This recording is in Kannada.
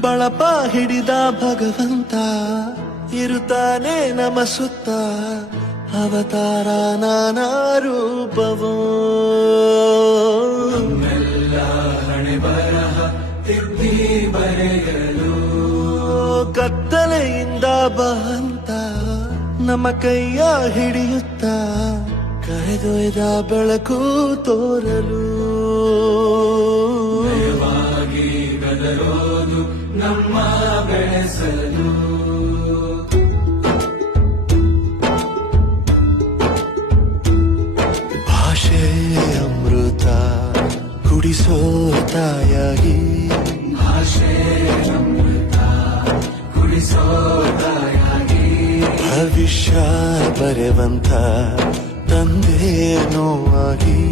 ಬಳಪ ಹಿಡಿದ ಭಗವಂತ ಇರುತ್ತಾನೆ ನಮ ಸುತ್ತ, ಅವತಾರ ನಾನಾ ರೂಪವೋ. ಹಣೆ ಬರಹ ತಿದ್ದಿ ಬರೆಯಲು ಕತ್ತಲೆಯಿಂದ ಬಹಂತ ನಮ್ಮ ಕೈಯ ಹಿಡಿಯುತ್ತ, ಕರೆದೊಯ್ದ ಬೆಳಕು ತೋರಲು. ಗದರೋದು ನಮ್ಮ ಬೆಳೆಸಲು. ಭಾಷೆ ಅಮೃತ ಕುಡಿಸೋ ತಾಯಾಗಿ, ಭಾಷೆ ಅಮೃತ ಕುಡಿಸೋ ತಾಯಾಗಿ, ಭವಿಷ್ಯ ಬರೆವಂತ ತಂದೆ ನೋವಾಗಿ.